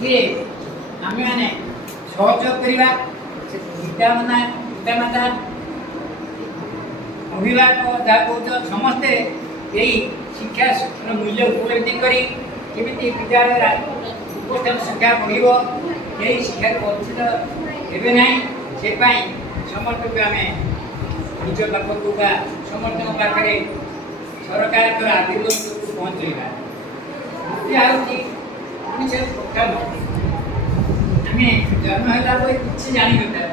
ଯେ ଆମେମାନେ ସହଯୋଗ କରିବା ପିତାମାତା ଅଭିଭାବକ ଯାହା କହୁଛ ସମସ୍ତେ ଏହି ଶିକ୍ଷା ମୂଲ୍ୟ ଉପଲବ୍ଧି କରି କେମିତି ବିଦ୍ୟାଳୟରେ ଉପସ୍ଥାନ ସଂଖ୍ୟା ବଢ଼ିବ ଏହି ଶିକ୍ଷାରୁ ବଞ୍ଚିତ ହେବେ ନାହିଁ ସେଥିପାଇଁ ସମସ୍ତଙ୍କୁ ଆମେ ନିଜ ପାଖକୁ ବା ସମସ୍ତଙ୍କ ପାଖରେ ସରକାରଙ୍କର ଆଦିବସ୍ତୁକୁ ପହଞ୍ଚାଇବା। ଦ୍ୱିତୀୟ ହେଉଛି ମଣିଷର ପ୍ରଥମ ଆମେ ଜନ୍ମ ହେଲା ପରେ କିଛି ଜାଣିନଥାଏ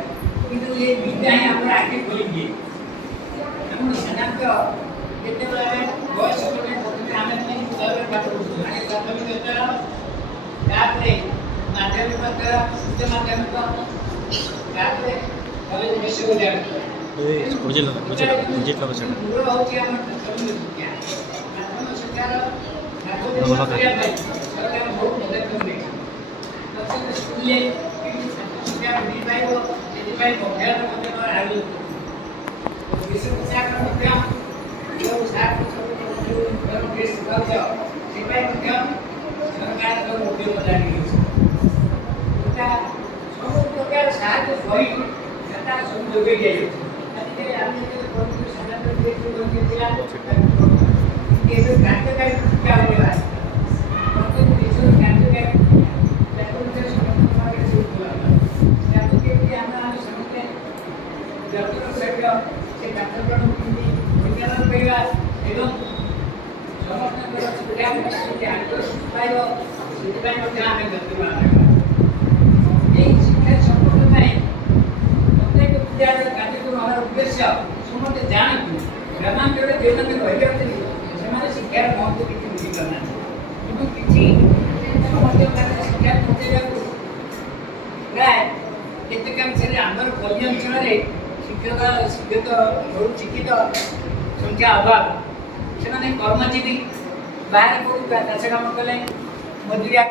କିନ୍ତୁ ଏ ବିଦ୍ୟା ହିଁ ଆମର ଆଖି ଖୋଲିଦିଏ। ଆମର ସାଧାରଣତଃ ଯେତେବେଳେ ବୟସ କଲେ ପ୍ରଥମେ ଆମେ ସ୍ତରରେ ପାଠ ପଢ଼ୁଛୁ ଆଗେ ପ୍ରାଥମିକ ସ୍ତର ତାପରେ ମାଧ୍ୟମିକ ସ୍ତର ଉଚ୍ଚ ମାଧ୍ୟମିକ ତାପରେ କଲେଜ ବିଶ୍ୱବିଦ୍ୟାଳୟ ମୂଳ ହେଉଛି ଆମର ପ୍ରାଥମିକ ଶିକ୍ଷା। ପ୍ରାଥମିକ ଶିକ୍ଷାର ସରକାର ବହୁତ ପଦକ୍ଷେପ ନେଇଛନ୍ତି। ପ୍ରତ୍ୟେକ ସ୍କୁଲରେ ଶିକ୍ଷା ମିଳିପାରିବ ସେଥିପାଇଁ ମଧ୍ୟାହ୍ନ ମଧ୍ୟ ଆୟୋଜନ ବିଶ୍ୱବିଦ୍ୟାଳୟ ମଧ୍ୟ ଯେଉଁ ସେଥିପାଇଁ ମଧ୍ୟ ସରକାର ଉଦ୍ୟମ ଜାରି ରହିଛି। ଏଇଟା ସବୁ ପ୍ରକାର ସାହାଯ୍ୟ ସହି ସେଟା ସବୁ ଯୋଗାଇ ଦିଆଯାଉଛି। ଆମେ ଏବେ କାର୍ଯ୍ୟକାରୀ ଶିକ୍ଷା କରିବା ପ୍ରତ୍ୟେକ ଦେଶର କାର୍ଯ୍ୟକାରୀ ତାକୁ ମଧ୍ୟ ସମସ୍ତଙ୍କ ପାଖରେ ତାକୁ କେମିତି ଆମେ ସମସ୍ତେ ଯତ୍ନ ସହିତ ସେ କାର୍ଯ୍ୟକ୍ରମ କେମିତି ପରିଚାଳନା କରିବା ଏବଂ ସମସ୍ତଙ୍କର ସୁବିଧା କେମିତି ଆଗ୍ରହ ପାଇବ ସେଥିପାଇଁ ମଧ୍ୟ ଆମେ ଯତ୍ନବାନ ହେବା। ଏହି ଶିକ୍ଷା ସମ୍ପର୍କ ପାଇଁ ପ୍ରତ୍ୟେକ ବିଦ୍ୟାଳୟ କାର୍ଯ୍ୟକ୍ରମ ହେବାର ଉଦ୍ଦେଶ୍ୟ ସମସ୍ତେ ଜାଣନ୍ତୁ। ଗ୍ରାମାଞ୍ଚଳରେ ଯେଉଁମାନେ ରହିଯାଉଛନ୍ତି ସେମାନେ ଶିକ୍ଷାର ମହତ୍ଵ କିଛି ବୁଝିପାରୁନାହାନ୍ତି କିନ୍ତୁ କିଛି ସମସ୍ତଙ୍କ ପାଖରେ ଶିକ୍ଷା ପହଞ୍ଚାଇବାକୁ ପ୍ରାୟ କେତେକ ଅଂଶରେ ଆମର ପଲ୍ଲୀ ଅଞ୍ଚଳରେ ଶିକ୍ଷିତ ସଂଖ୍ୟା ଅଭାବ। ସେମାନେ କର୍ମଜୀବୀ ବାହାରେ ପଡ଼ୁଥିବା ଚାଷ କାମ କଲେ ମଜୁରିଆ